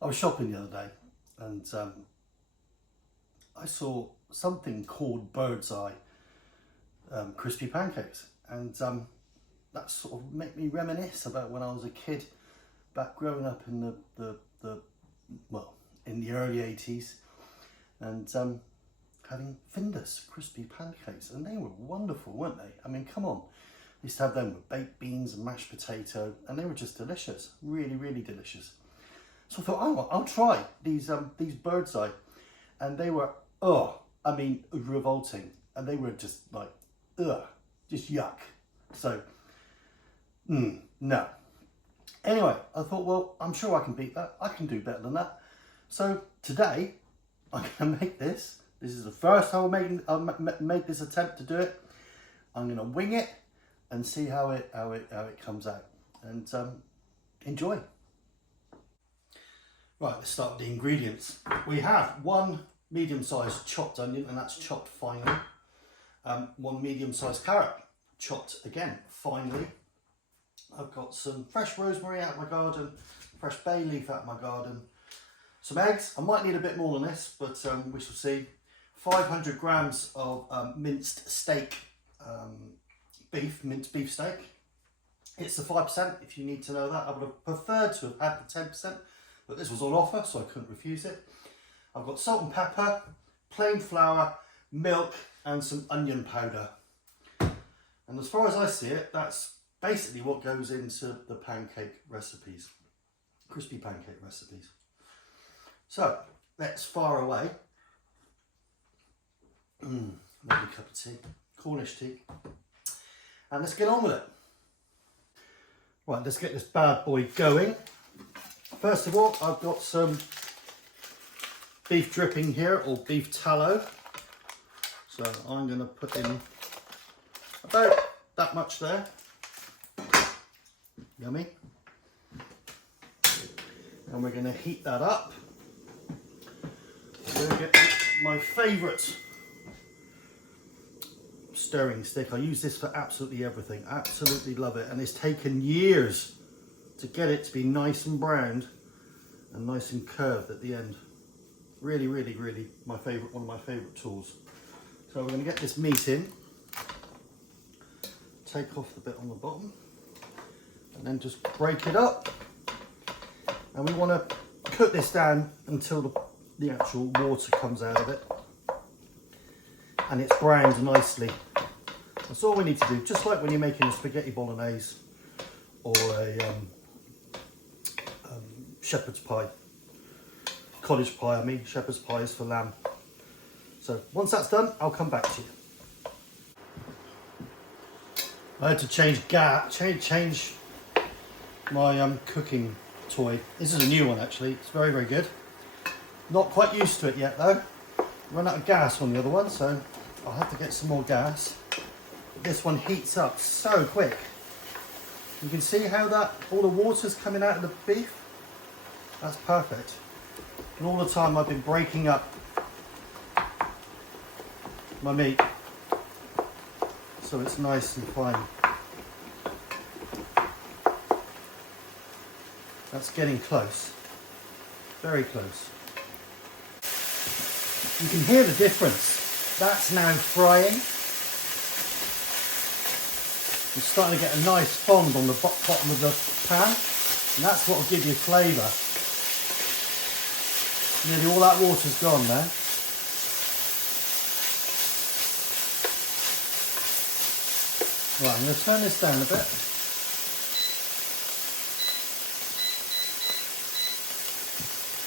I was shopping the other day and I saw something called bird's eye crispy pancakes, and that sort of made me reminisce about when I was a kid back growing up in the in the early 80s, and having Findus crispy pancakes, and they were wonderful, weren't they? I mean, come on. I used to have them with baked beans and mashed potato, and they were just delicious, really, really delicious. So I thought, oh, I'll try these bird's eye, and they were, revolting, and they were just like, just yuck. So, no. Anyway, I thought, well, I'm sure I can beat that. I can do better than that. So today, I'm going to make this. This is the first time I'll make this attempt to do it. I'm going to wing it and see how it comes out, and enjoy. Right, let's start with the ingredients. We have one medium-sized chopped onion, and that's chopped finely. One medium-sized carrot, chopped again finely. I've got some fresh rosemary out of my garden, fresh bay leaf out of my garden. Some eggs. I might need a bit more than this, but we shall see. 500 grams of minced steak, minced beef steak. It's the 5%, if you need to know that. I would have preferred to have had the 10%, but this was on offer, so I couldn't refuse it. I've got salt and pepper, plain flour, milk, and some onion powder. And as far as I see it, that's basically what goes into the pancake recipes, crispy pancake recipes. So let's fire away. Lovely cup of tea, Cornish tea, and let's get on with it. Right, let's get this bad boy going. First of all, I've got some beef dripping here, or beef tallow. So I'm going to put in about that much there. Yummy. And we're going to heat that up. I'm going to get my favourite stirring stick. I use this for absolutely everything. Absolutely love it. And it's taken years to get it to be nice and browned and nice and curved at the end. Really, really, really my favourite, one of my favourite tools. So we're going to get this meat in. Take off the bit on the bottom. And then just break it up. And we want to cook this down until the actual water comes out of it. And it's browned nicely. That's all we need to do, just like when you're making a spaghetti bolognese or a shepherd's pie. Cottage pie, shepherd's pie is for lamb. So once that's done, I'll come back to you. I had to change my cooking toy. This is a new one actually. It's very, very good. Not quite used to it yet though. Run out of gas on the other one, so I'll have to get some more gas. But this one heats up so quick. You can see how all the water's coming out of the beef. That's perfect. And all the time I've been breaking up my meat so it's nice and fine. That's getting close, very close. You can hear the difference. That's now frying. It's starting to get a nice fond on the bottom of the pan, and that's what will give you flavour. Nearly all that water's gone now. Right, I'm going to turn this down a bit.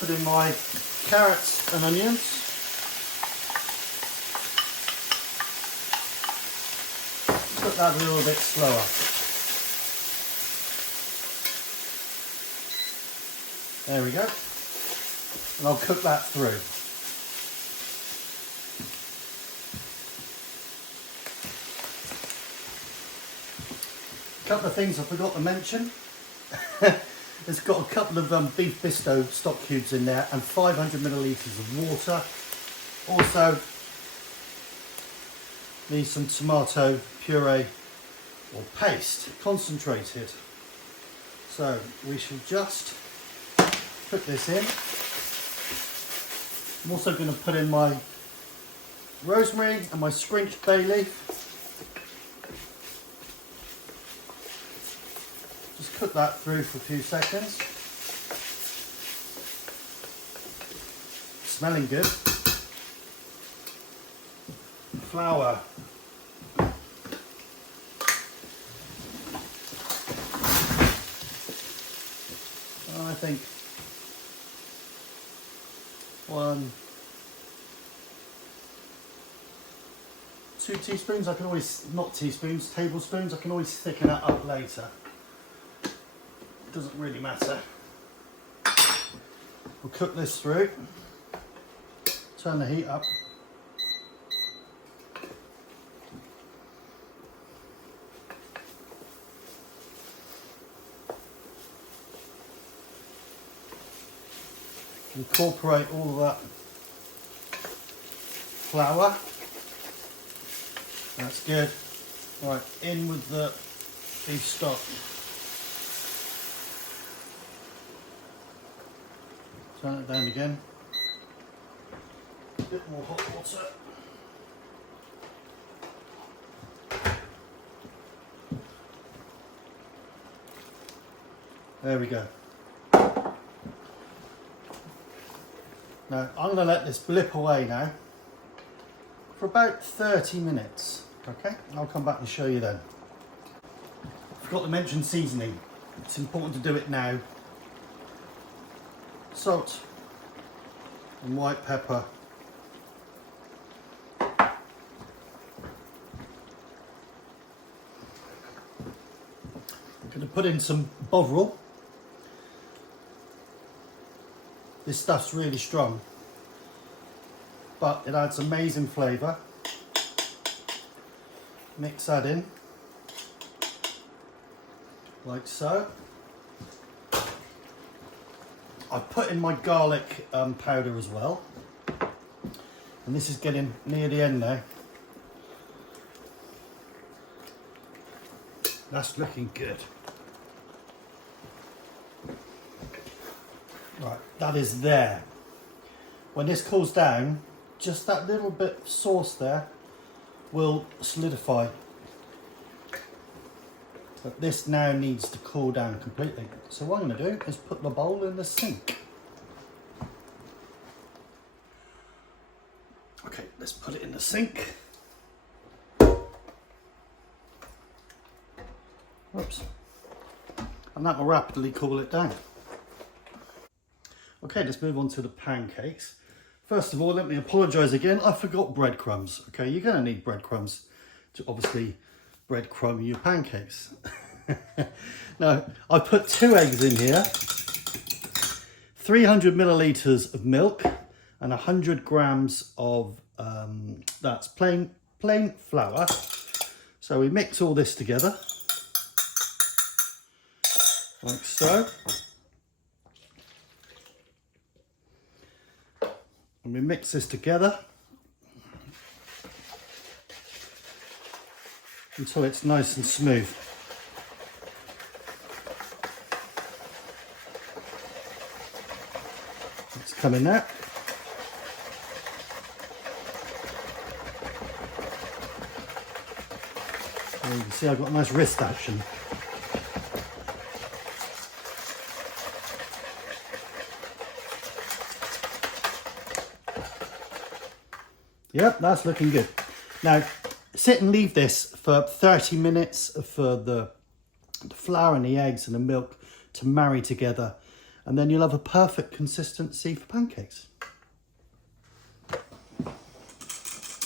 Put in my carrots and onions. Cook that a little bit slower. There we go. And I'll cook that through. A couple of things I forgot to mention. It's got a couple of beef bisto stock cubes in there and 500 millilitres of water. Also, need some tomato puree or paste, concentrated. So we shall just Put this in. I'm also going to put in my rosemary and my scrunched bay leaf. Just cook that through for a few seconds. Smelling good. Flour. I think 2 teaspoons. I can always, not teaspoons, tablespoons. I can always thicken that up later. It doesn't really matter. We'll cook this through. Turn the heat up. Incorporate all of that flour. That's good. Right, in with the beef stock. Turn it down again. A bit more hot water. There we go. Now, I'm going to let this blip away now for about 30 minutes, okay? I'll come back and show you then. Forgot to mention seasoning. It's important to do it now. Salt and white pepper. I'm going to put in some bovril. This stuff's really strong, but it adds amazing flavour. Mix that in, like so. I've put in my garlic powder as well, and this is getting near the end now. That's looking good. Right, that is there. When this cools down, just that little bit of sauce there will solidify. But this now needs to cool down completely. So what I'm going to do is put the bowl in the sink. Okay, let's put it in the sink. Whoops. And that will rapidly cool it down. Okay, let's move on to the pancakes. First of all, let me apologise again. I forgot breadcrumbs. Okay, you're going to need breadcrumbs to obviously breadcrumb your pancakes. Now, I put 2 eggs in here, 300 millilitres of milk, and 100 grams of that's plain flour. So we mix all this together, like so. And we mix this together until it's nice and smooth. It's coming now. So you can see I've got a nice wrist action. Yep, that's looking good. Now, sit and leave this for 30 minutes for the flour and the eggs and the milk to marry together, and then you'll have a perfect consistency for pancakes.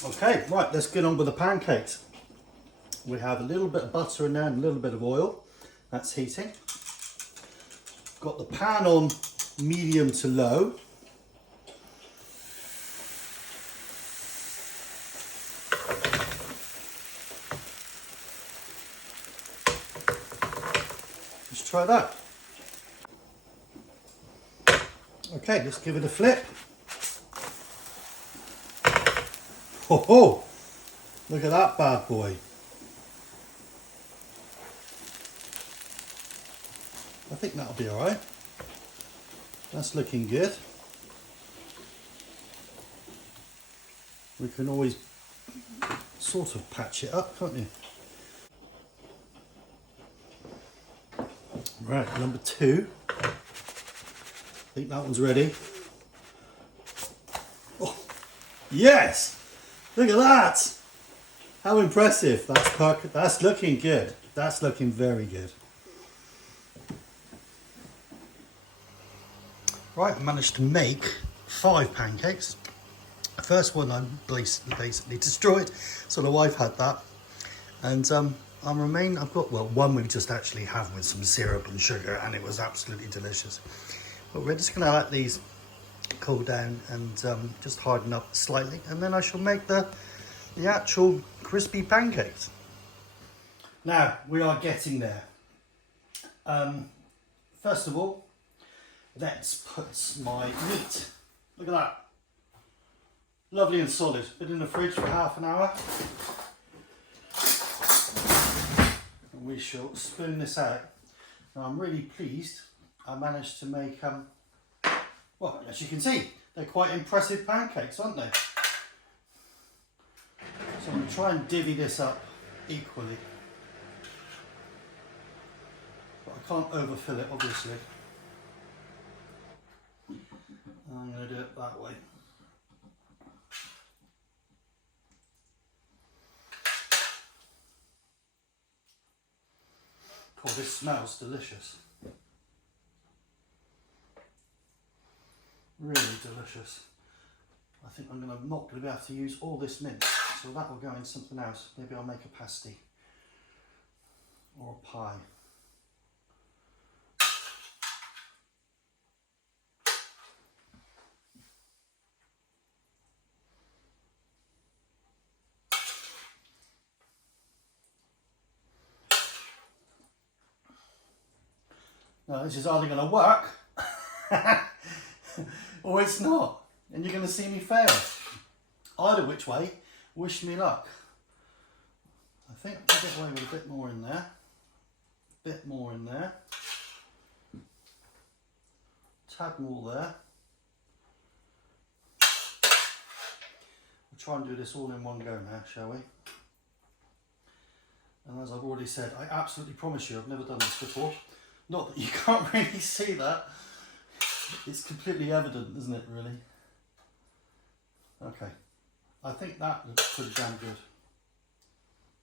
Okay, right, let's get on with the pancakes. We have a little bit of butter in there and a little bit of oil. That's heating. Got the pan on medium to low. Let's try that. Okay, let's give it a flip. Oh, look at that bad boy. I think that'll be all right. That's looking good. We can always sort of patch it up, can't you? Right, number 2. I think that one's ready. Oh, yes! Look at that! How impressive. That's looking good. That's looking very good. Right, I managed to make 5 pancakes. The first one I basically destroyed, so the wife had that. And I've got, well, one we just actually have with some syrup and sugar, and it was absolutely delicious. But we're just gonna let these cool down and just harden up slightly, and then I shall make the actual crispy pancakes. Now we are getting there. First of all, let's put my meat. Look at that. Lovely and solid. Been in the fridge for half an hour. And we shall spoon this out. Now I'm really pleased I managed to make, well, as you can see, they're quite impressive pancakes, aren't they? So I'm going to try and divvy this up equally. But I can't overfill it, obviously. I'm going to do it that way. Oh, this smells delicious. Really delicious. I think I'm not going to be able to use all this mince, so that will go in something else. Maybe I'll make a pasty or a pie. Now this is either going to work or it's not, and you're going to see me fail. Either which way, wish me luck. I think I can get away with a bit more in there. Bit more in there. Tad more there. We'll try and do this all in one go now, shall we? And as I've already said, I absolutely promise you I've never done this before. Not that you can't really see that. It's completely evident, isn't it, really? Okay. I think that looks pretty damn good.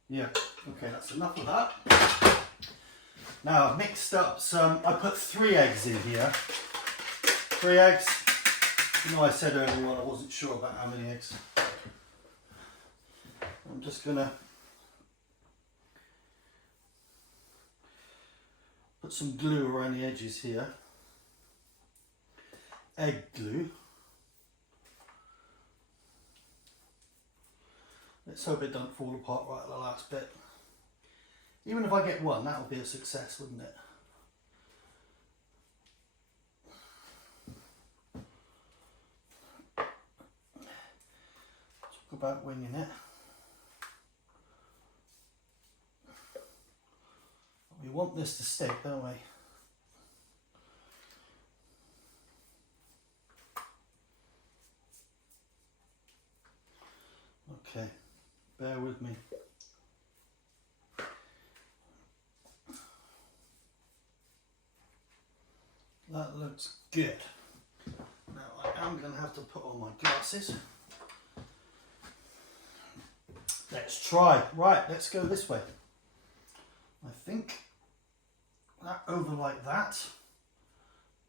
Yeah, okay, that's enough of that. Now I've mixed up some, I put 3 eggs in here. 3 eggs. You know, I said earlier on I wasn't sure about how many eggs. I'm just gonna put some glue around the edges here. Egg glue. Let's hope it don't fall apart right at the last bit. Even if I get one, that would be a success, wouldn't it? Talk about winging it. We want this to stick, don't we? Okay, bear with me. That looks good. Now I am going to have to put on my glasses. Let's try. Right, let's go this way. I think that over like that,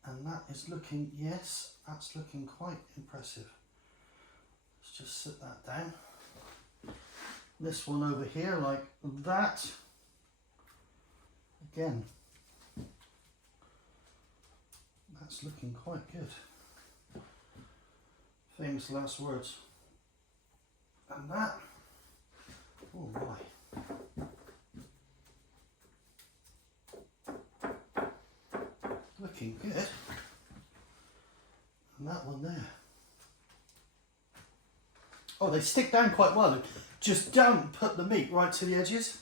and that is looking, yes, that's looking quite impressive. Let's just sit that down. This one over here like that. Again, that's looking quite good. Famous last words. And that, oh my. Looking good. And that one there. Oh, they stick down quite well. Just don't put the meat right to the edges.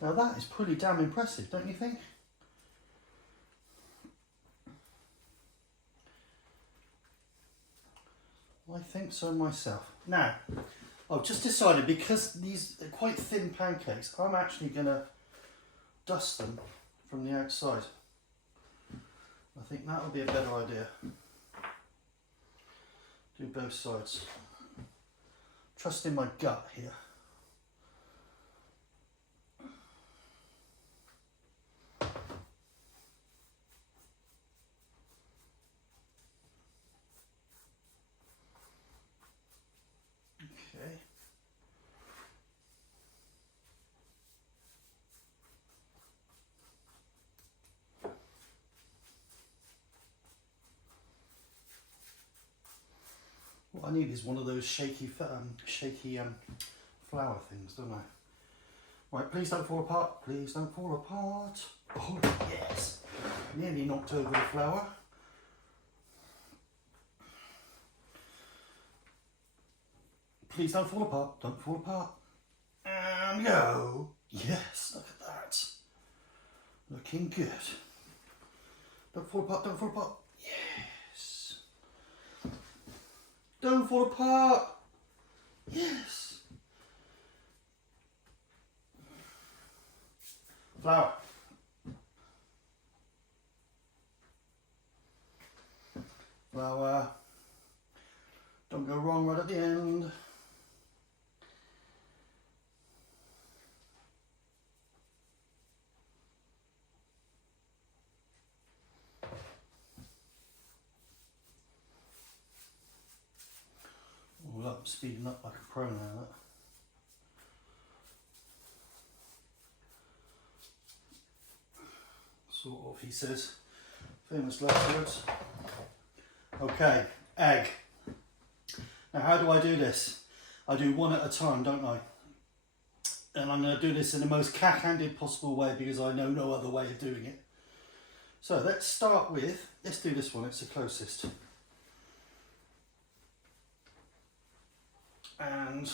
Now that is pretty damn impressive, don't you think? I think so myself. Now, I've just decided, because these are quite thin pancakes, I'm actually going to dust them from the outside. I think that would be a better idea. Do both sides. Trust in my gut here. Okay. What I need is one of those shaky flour things, don't I? Right, please don't fall apart. Please don't fall apart. Oh yes, nearly knocked over the flour. Please don't fall apart. Don't fall apart. And go. Yes, look at that. Looking good. Don't fall apart. Don't fall apart. Yes. Don't fall apart. Yes. Flour. Flour. Don't go wrong right at the end. Oh, look, I'm speeding up like a pro now. Look. Sort of, he says. Famous last words. Okay, egg. Now how do I do this? I do one at a time, don't I? And I'm going to do this in the most cack-handed possible way because I know no other way of doing it. So let's start with, let's do this one, it's the closest. And,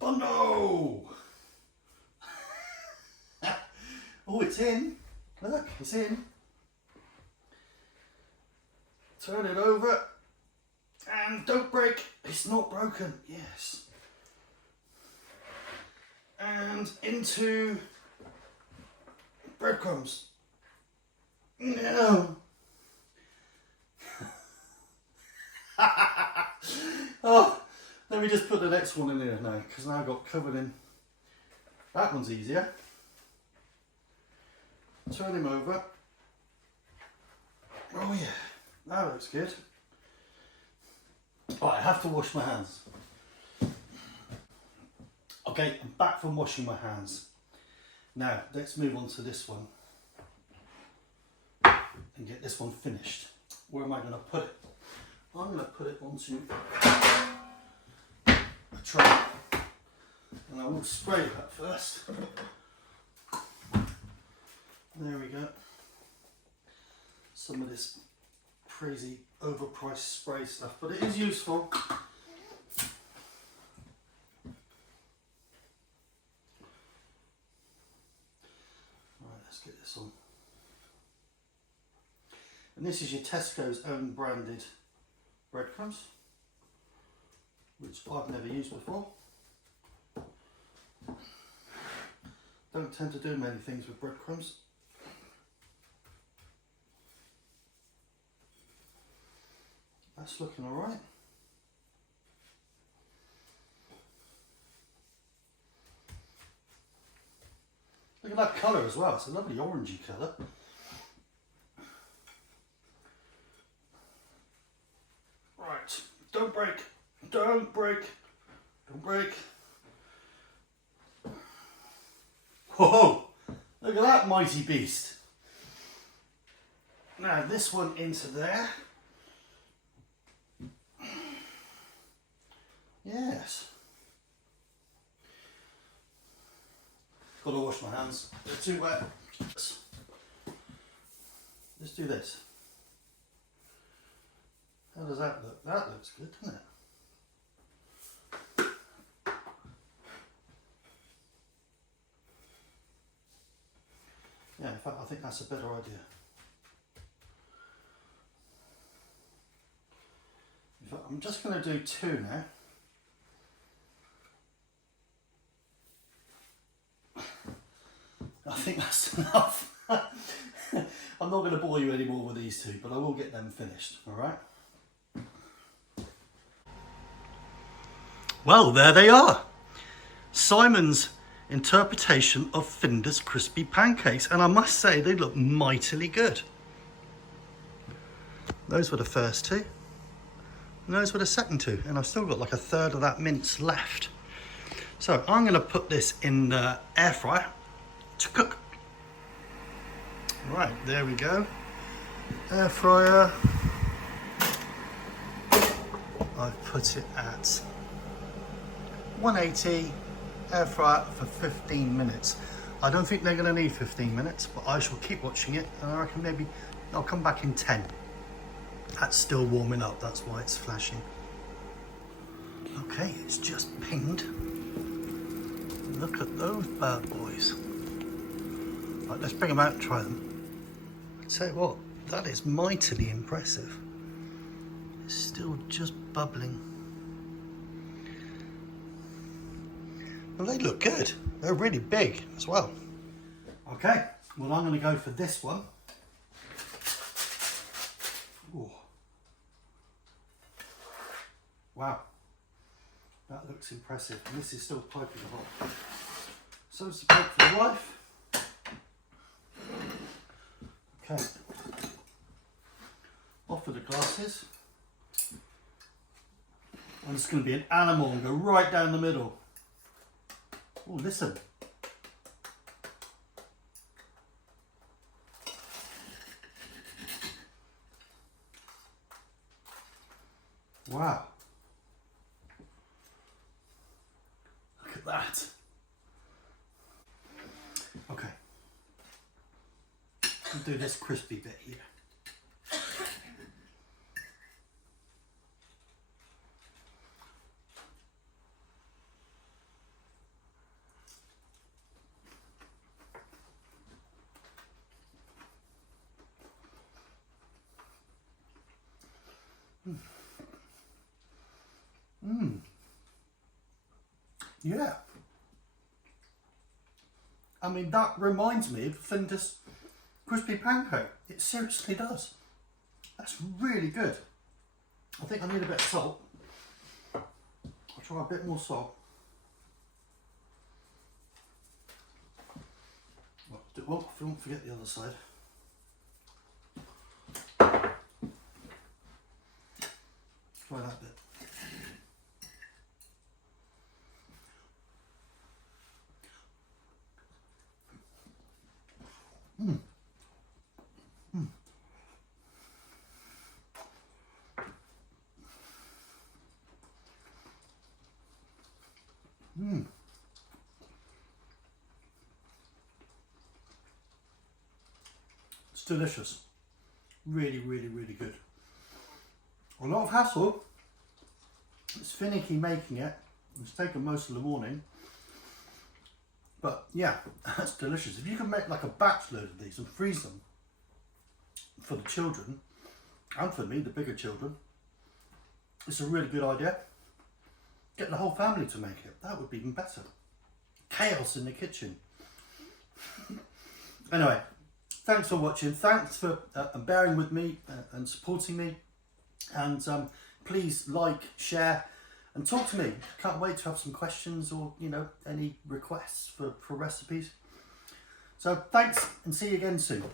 oh no! Oh, it's in. Look, it's in. Turn it over. And don't break. It's not broken. Yes. And into breadcrumbs. No. Oh, let me just put the next one in there now, because now I've got covered in. That one's easier. Turn him over. Oh yeah, that looks good. Oh, I have to wash my hands. Okay, I'm back from washing my hands. Now, let's move on to this one and get this one finished. Where am I going to put it? I'm going to put it onto a tray. And I will spray that first. There we go. Some of this crazy overpriced spray stuff, but it is useful. Right, let's get this on. And this is your Tesco's own branded breadcrumbs, which I've never used before. Don't tend to do many things with breadcrumbs. That's looking all right. Look at that colour as well. It's a lovely orangey colour. Right, don't break, don't break, don't break. Whoa, look at that mighty beast. Now this one into there. Yes. Got to wash my hands. They're too wet. Let's do this. How does that look? That looks good, doesn't it? Yeah, in fact, I think that's a better idea. I'm just going to do 2 now. I think that's enough. I'm not going to bore you anymore with these 2, but I will get them finished, alright? Well, there they are. Simon's interpretation of Findus crispy pancakes, and I must say they look mightily good. Those were the first 2, and those were the second 2, and I've still got like a third of that mince left. So I'm going to put this in the air fryer to cook. Right, there we go. Air fryer. I've put it at 180, air fryer for 15 minutes. I don't think they're going to need 15 minutes, but I shall keep watching it, and I reckon maybe I'll come back in 10. That's still warming up, that's why it's flashing. Okay, it's just pinged. Look at those bad boys. Right, let's bring them out and try them. I tell you what, that is mightily impressive. It's still just bubbling. Well, they look good. They're really big as well. Okay, well, I'm going to go for this one. Ooh. Wow, that looks impressive. And this is still piping hot. So it's a plate for the wife. Okay, off with the glasses. And it's going to be an animal and go right down the middle. Oh, listen. Wow. Look at that. Okay. I'll do this crispy bit here. Yeah. I mean, that reminds me of Findus crispy pancake. It seriously does. That's really good. I think I need a bit of salt. I'll try a bit more salt. Well, don't forget the other side. Try that bit. It's delicious. Really, really, really good. A lot of hassle. It's finicky making it. It's taken most of the morning. But yeah, that's delicious. If you can make like a batch load of these and freeze them for the children, and for me, the bigger children, it's a really good idea. Get the whole family to make it. That would be even better. Chaos in the kitchen. Anyway, thanks for watching. Thanks for bearing with me and supporting me. And please like, share, and talk to me. Can't wait to have some questions or, you know, any requests for recipes. So thanks, and see you again soon.